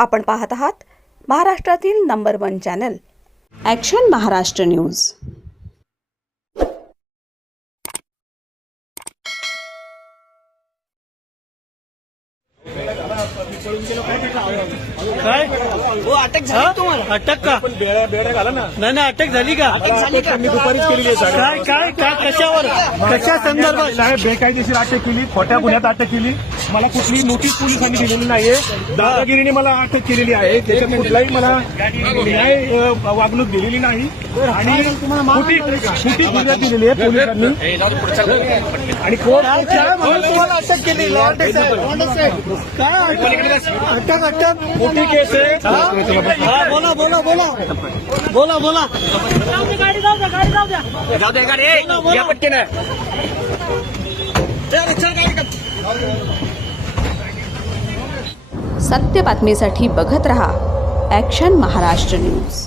आपण पाहत आहात महाराष्ट्रातील number 1 channel action Maharashtra news. काय हो अटक झाली तुम्हाला? अटक का? पण बेड्या घाला ना. नाही नाही, अटक झाली का? मी दुपारीच केलेली आहे साहेब. काय काय काय कशावर, कशा संदर्भात? साहेब बेकायदेशीर अटक केली, खोट्या गुन्ह्यात अटक केली. मला कुठलीही नोटीस पोलिसांनी दिलेली नाहीये. दादागिरीने मला अटक केलेली आहे. त्याच्यात कुठलाही मला न्याय वागणूक दिलेली नाही आणि खोटी गुन्ह्यात दिलेली आहे पोलिसांनी आणि कोर्ट काय म्हणून तुम्हाला अटक केली? काय अटक अटक मोठी केस आहे. हा, बोला बोला बोला बोला बोला जाऊ दे गाडी या पटकन. सत्य बातमीसाठी बघत रहा ॲक्शन महाराष्ट्र न्यूज।